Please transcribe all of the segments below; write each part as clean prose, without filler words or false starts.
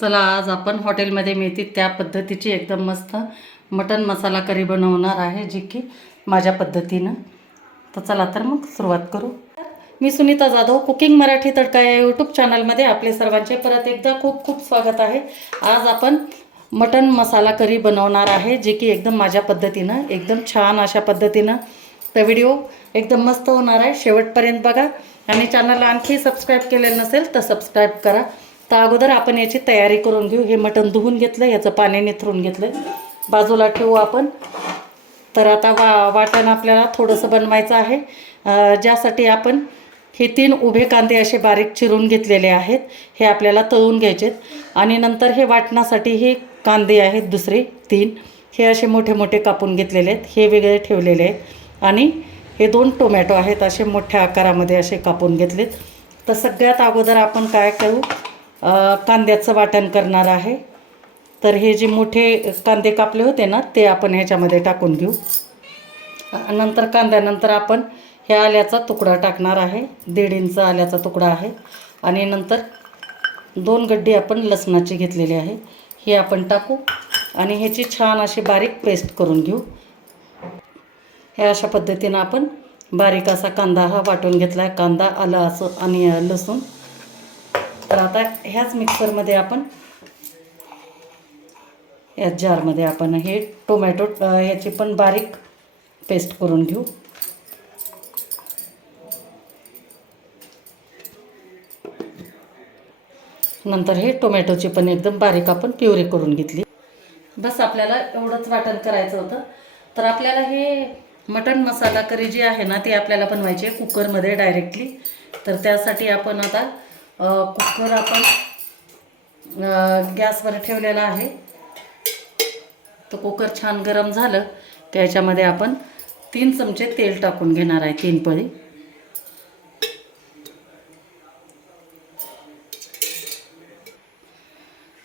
चला आज आपण हॉटेलमध्ये मिळते त्या पद्धतीची एकदम मस्त मटन मसाला करी बनवणार आहे, जी की माझ्या पद्धतीनं. तर चला तर मग सुरुवात करू. मी सुनीता जाधव कुकिंग मराठी तडका या यूट्यूब चॅनलमध्ये आपले सर्वांचे परत एकदा खूप खूप स्वागत आहे. आज आपण मटन मसाला करी बनवणार आहे, जे की एकदम माझ्या पद्धतीनं एकदम छान अशा पद्धतीनं. तर व्हिडिओ एकदम मस्त होणार आहे, शेवटपर्यंत बघा. आणि चॅनलला आणखी सबस्क्राईब केलेलं नसेल तर सबस्क्राईब करा. तर अगोदर आपण याची तयारी करून घेऊ. हे मटण धुवून घेतलं, याचं पाणी निथरून घेतलं, बाजूला ठेवू आपण. तर आता वाटण आपल्याला थोडंसं बनवायचं आहे, ज्यासाठी आपण हे 3 उभे कांदे असे बारीक चिरून घेतलेले आहेत. हे आपल्याला तळून घ्यायचेत. आणि नंतर हे वाटण्यासाठी हे कांदे आहेत दुसरे 3, हे असे मोठे मोठे कापून घेतलेले आहेत, हे वेगळे ठेवलेले आहेत. आणि हे 2 टोमॅटो आहेत, असे मोठ्या आकारामध्ये असे कापून घेतलेत. तर सगळ्यात अगोदर आपण काय करू, कांद्याचं वाटण करणार आहे. तर हे जे मोठे कांदे कापले होते ना, ते आपण ह्याच्यामध्ये टाकून घेऊ. नंतर कांद्यानंतर आपण हे आल्याचा तुकडा टाकणार आहे, 1.5 इंच आल्याचा तुकडा आहे. आणि नंतर 2 गड्डी आपण लसणाची घेतलेली आहे, हे आपण टाकू. आणि ह्याची छान अशी बारीक पेस्ट करून घेऊ. हे अशा पद्धतीनं आपण बारीक असा कांदा हा वाटून घेतला आहे, कांदा, आलं असं आणि लसूण. तर आता ह्याच मिक्सरमध्ये आपण, या जारमध्ये आपण हे टोमॅटो याची पण बारीक पेस्ट करून घेऊ. नंतर हे टोमॅटोची पण एकदम बारीक आपण प्युरी करून घेतली. बस आपल्याला एवढंच वाटण करायचं होतं. तर आपल्याला हे मटण मसाला करी जी आहे ना, ती आपल्याला बनवायची आहे कुकरमध्ये डायरेक्टली. तर त्यासाठी आपण आता कुकर आपण गॅसवर ठेवलेला आहे. तर कुकर छान गरम झालं की याच्यामध्ये आपण 3 चमचे तेल टाकून घेणार आहे, 3 पळी.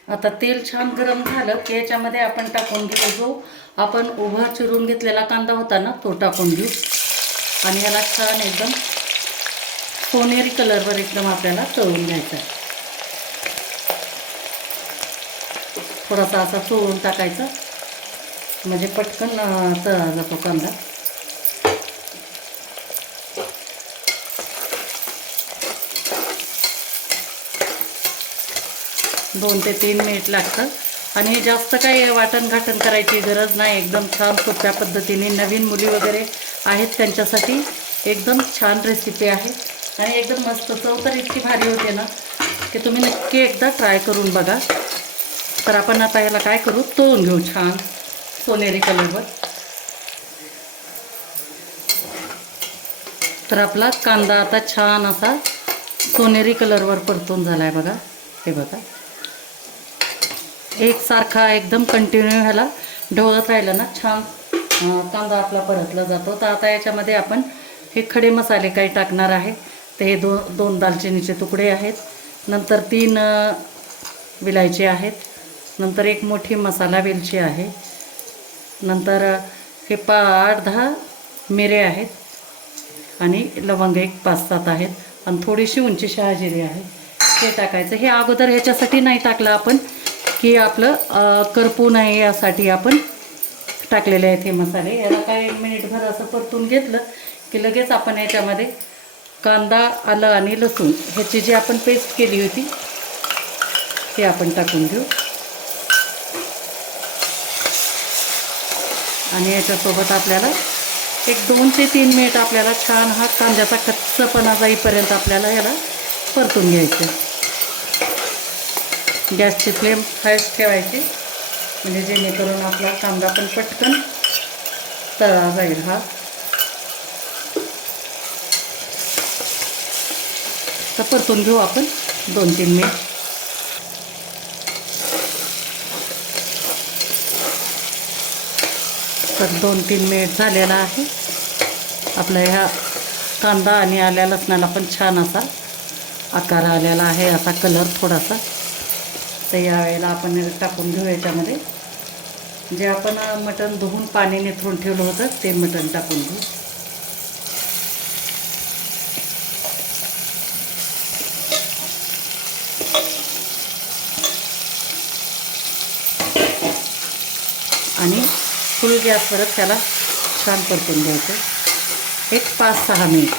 आता तेल छान गरम झालं की याच्यामध्ये आपण टाकून घेऊ जो आपण उभा चिरून घेतलेला कांदा होता ना, तो टाकून घेऊ. आणि याला छान एकदम सोनेरी कलरवर एकदम आपल्याला तळून घ्यायचा आहे. थोडासा असा चोळून टाकायचा, म्हणजे पटकन तळला जातो कांदा. दोन ते 3 मिनिट लागतं. आणि जास्त काही वाटण घाटण करायची गरज नाही, एकदम छान सोप्या पद्धतीने. नवीन मुली वगैरे आहेत त्यांच्यासाठी एकदम छान रेसिपी आहे. आणि एकदम मस्त चव तर इतकी भारी होते ना, की तुम्ही नक्की एकदा ट्राय करून बघा. तर आपण आता याला काय करू, तळून घेऊ छान सोनेरी कलरवर. तर आपला कांदा आता छान असा सोनेरी कलरवर परतून झाला आहे बघा. हे बघा, एकसारखा एकदम कंटिन्यू ह्याला ढवळत राहिलं ना, छान कांदा आपला परतला जातो. तर आता याच्यामध्ये आपण हे खडे मसाले काही टाकणार आहे. तर हे 2 दालचिनीचे तुकडे आहेत, नंतर 3 विलायची आहेत, नंतर 1 मोठी मसाला वेलची आहे, नंतर हे 8-10 मिरे आहेत, आणि लवंग 5-7 आहेत, आणि थोडीशी उंची शहाजिरी आहे, हे टाकायचं. हे अगोदर ह्याच्यासाठी नाही टाकलं आपण, की आपलं करपू नये यासाठी आपण टाकलेले आहेत हे मसाले. याला काय 1 मिनिटभर असं परतून घेतलं की लगेच आपण याच्यामध्ये कांदा, आलं आणि लसूण ह्याची जी आपण पेस्ट केली होती हे आपण टाकून घेऊ. आणि याच्यासोबत आपल्याला 2 ते 3 मिनिट आपल्याला छान हा कांद्याचा कच्चपणा जाईपर्यंत आपल्याला याला परतून घ्यायचं. गॅसची फ्लेम हायच ठेवायची, म्हणजे जेणेकरून आपला कांदा पण पटकन तळला जाईल. हा तर परतून घेऊ आपण 2-3 मिनिट. तर 2-3 मिनिट झालेला आहे. आपला ह्या कांदा आणि आल्या लसणाला पण छान असा आकार आलेला आहे, असा कलर थोडासा. तर यावेळेला आपण टाकून घेऊ याच्यामध्ये जे आपण मटण धुवून पाणी निथरून ठेवलं होतं ते मटण टाकून घेऊ. आणि फुल गॅसवरच त्याला छान परतून घ्यायचं एक 5-6 मिनिट.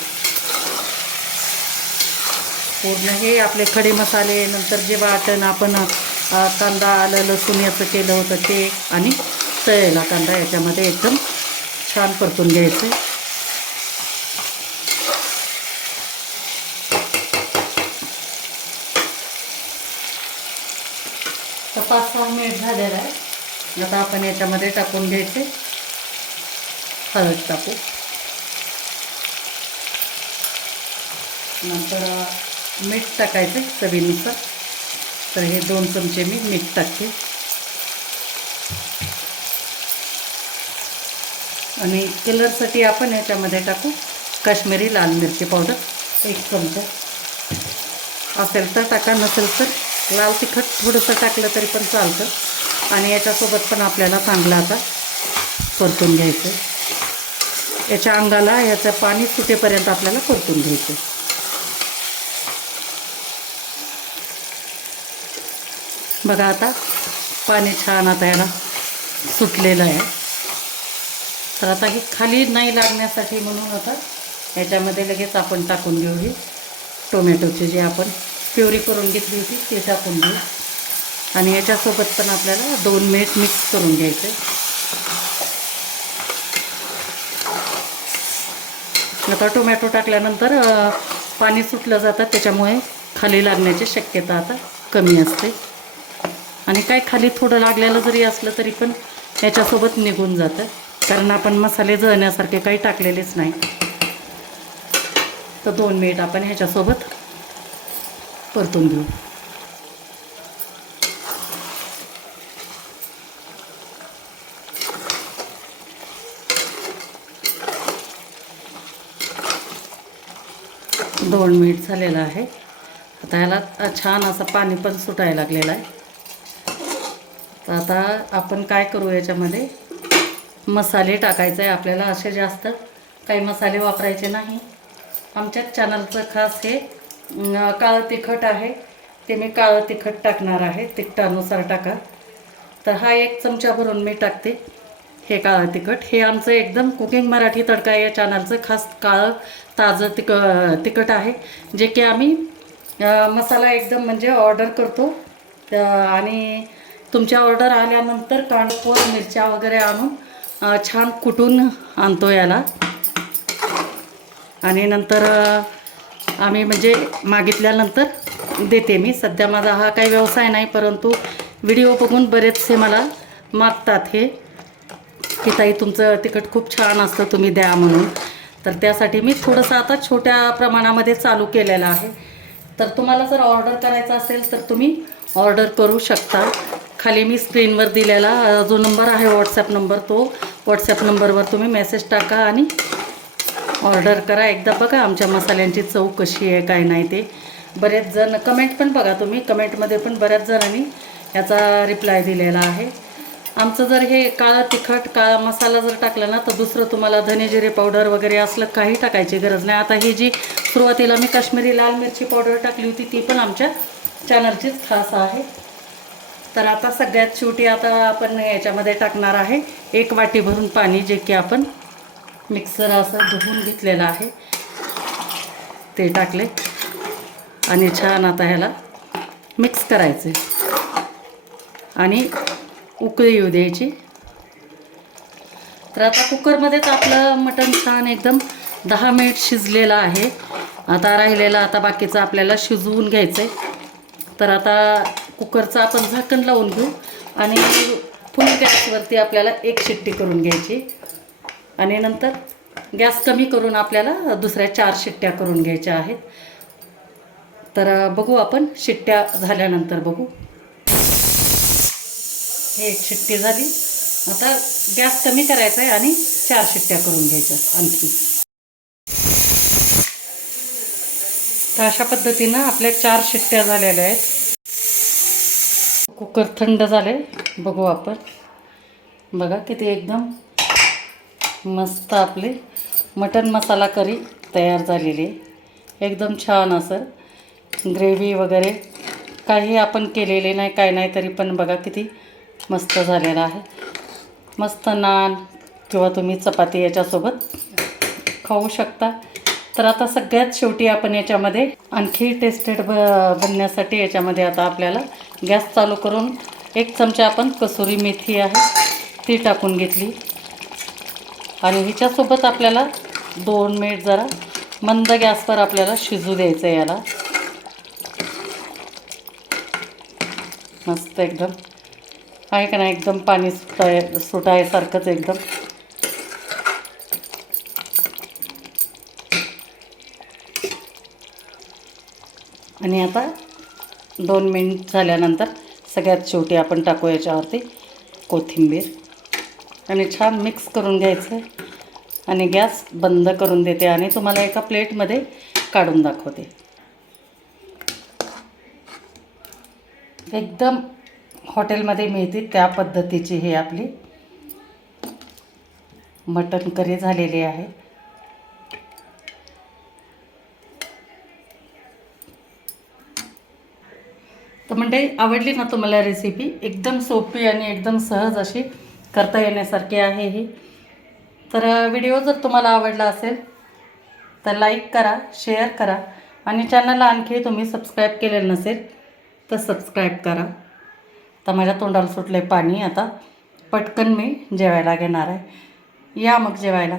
पूर्ण हे आपले खडे मसाले, नंतर जे वाटण आपण कांदा आलं लसूण याचं केलं होतं ते आणि तळलेला कांदा याच्यामध्ये एकदम छान परतून घ्यायचं. तर 5-6 मिनिट झालेला आहे. आता आपण याच्यामध्ये टाकून घ्यायचे हळद टाकू, नंतर मीठ टाकायचं चवीनुसार. तर हे 2 चमचे मी मीठ टाकते आणि कलरसाठी आपण याच्यामध्ये टाकू काश्मीरी लाल मिरची पावडर 1 चमचा. असेल तर टाका, नसेल तर लाल तिखट थोडंसं टाकलं तरी पण चालतं. आणि याच्यासोबत पण आपल्याला चांगलं आता परतून घ्यायचं. याच्या अंगाला याचं पाणी सुटेपर्यंत आपल्याला परतून घ्यायचं. बघा आता पाणी छान आता याला सुटलेलं आहे. तर आता ही खाली नाही लागण्यासाठी म्हणून आता याच्यामध्ये लगेच आपण टाकून घेऊ ही टोमॅटोची जी आपण प्युरी करून घेतली होती ते टाकून घेऊ. आणि याच्यासोबत पण आपल्याला 2 मिनिट मिक्स करून घ्यायचे. आता टोमॅटो टाकल्यानंतर पाणी सुटलं जातं, त्याच्यामुळे खाली लागण्याची शक्यता आता कमी असते. आणि काय खाली थोडं लागलेलं जरी असलं तरी पण याच्यासोबत निघून जातं, कारण आपण मसाले जळण्यासारखे काही टाकलेलेच नाही. तर 2 मिनिट आपण ह्याच्यासोबत परतून घेऊ. दोन मिनिट झालेलं आहे. आता याला छान असं पाणी पण सुटायला लागलेलं आहे. तर आता आपण काय करू, याच्यामध्ये मसाले टाकायचे आहे आपल्याला. असे जास्त काही मसाले वापरायचे नाही. आमच्याच चॅनलचं खास हे काळं तिखट आहे, ते मी काळं तिखट टाकणार आहे. तिखटानुसार टाका. तर हा 1 चमचा भरून मी टाकते हे काळं तिखट. हे आमचं एकदम कुकिंग मराठी तडका या चॅनलचं खास काळं ताजं तिखट आहे, जे की आम्ही मसाला एकदम म्हणजे ऑर्डर करतो. आणि तुमच्या ऑर्डर आल्यानंतर कांदपोळ मिरच्या वगैरे आणून छान कुटून आणतो याला. आणि नंतर आम्ही म्हणजे मागितल्यानंतर देते मी. सध्या माझा हा काही व्यवसाय नाही, परंतु व्हिडिओ बघून बरेचसे मला मागतात हे की ताई तुमचं तिखट खूप छान असतं, तुम्ही द्या म्हणून. तर त्यासाठी मी थोडंसं आता छोट्या प्रमाणामध्ये चालू केलेलं आहे. तर तुम्हाला जर ऑर्डर करायचं असेल तर तुम्ही ऑर्डर करू शकता. खाली मी स्क्रीनवर दिलेला जो नंबर आहे व्हॉट्सॲप नंबर, तो व्हॉट्सॲप नंबरवर तुम्ही मेसेज टाका आणि ऑर्डर करा. एकदा बघा आमच्या मसाल्यांची चव कशी आहे काय नाही ते. बरेच जण कमेंट पण बघा तुम्ही, कमेंटमध्ये पण बऱ्याच जणांनी याचा रिप्लाय दिलेला आहे. आमचं जर हे काळं तिखट काळा मसाला जर टाकला ना, तर दुसरं तुम्हाला धने जिरे पावडर वगैरे असलं काही टाकायची गरज नाही. आता ही जी सुरुवातीला मी काश्मीरी लाल मिरची पावडर टाकली होती ती पण आमच्या चॅनलचीच खास आहे. तर आता सगळ्यात शेवटी आता आपण याच्यामध्ये टाकणार आहे 1 वाटी भरून पाणी, जे की आपण मिक्सर असं धुवून घेतलेलं आहे ते टाकले. आणि छान आता ह्याला मिक्स करायचे आणि उकळी येऊ द्यायची. तर आता कुकरमध्येच आपलं मटण छान एकदम 10 मिनिट शिजलेलं आहे. आता राहिलेलं आता बाकीचं आपल्याला शिजवून घ्यायचं आहे. तर आता कुकरचं आपण झाकण लावून घेऊ आणि फुल गॅसवरती आपल्याला 1 शिट्टी करून घ्यायची. आणि नंतर गॅस कमी करून आपल्याला दुसऱ्या 4 शिट्ट्या करून घ्यायच्या आहेत. तर बघू आपण शिट्ट्या झाल्यानंतर बघू. 1 शिट्टी झाली. आता गॅस कमी करायचा आहे आणि 4 शिट्ट्या करून घ्यायच्या आणखी. तर अशा पद्धतीनं आपल्या 4 शिट्ट्या झालेल्या आहेत. कुकर थंड झाले, बघू आपण. बघा किती एकदम मस्त आपली मटण मसाला करी तयार झालेली आहे. एकदम छान असं ग्रेव्ही वगैरे काही आपण केलेले नाही काय नाही, तरी पण बघा किती मस्त झालेला आहे. मस्त नान किंवा तुम्ही चपाती याच्यासोबत खाऊ शकता. तर आता सगळ्यात शेवटी आपण याच्यामध्ये आणखी टेस्टेड बनण्यासाठी याच्यामध्ये आता आपल्याला गॅस चालू करून 1 चमचा आपण कसुरी मेथी आहे ती टाकून घेतली आणि हिच्यासोबत आपल्याला 2 मिनिट जरा मंद गॅसवर आपल्याला शिजू द्यायचं आहे याला. मस्त एकदम आहे का नाही, एकदम पाणी सुटायसारखंच एकदम. आणि आता 2 मिनिट झाल्यानंतर सगळ्यात शेवटी आपण टाकू याच्यावरती कोथिंबीर आणि छान मिक्स करून घ्यायचं आणि गॅस बंद करून देते आणि तुम्हाला एका प्लेटमध्ये काढून दाखवते. एकदम हॉटेलमध्ये मिळते त्या पद्धतीची ही आपली मटण करी झालेली आहे. तर मंडळी, आवडली ना तुम्हाला रेसिपी? एकदम सोपी आणि एकदम सहज अशी करता येण्यासारखी आहे ही. तर व्हिडिओ जर तुम्हाला आवडला असेल तर लाईक करा, शेअर करा आणि चॅनलला आणखी तुम्ही सबस्क्राईब केलेलं नसेल तर सबस्क्राईब करा. तर माझ्या तोंडाला सुटले पाणी. आता पटकन मी जेवायला घेणार आहे. या मग जेवायला.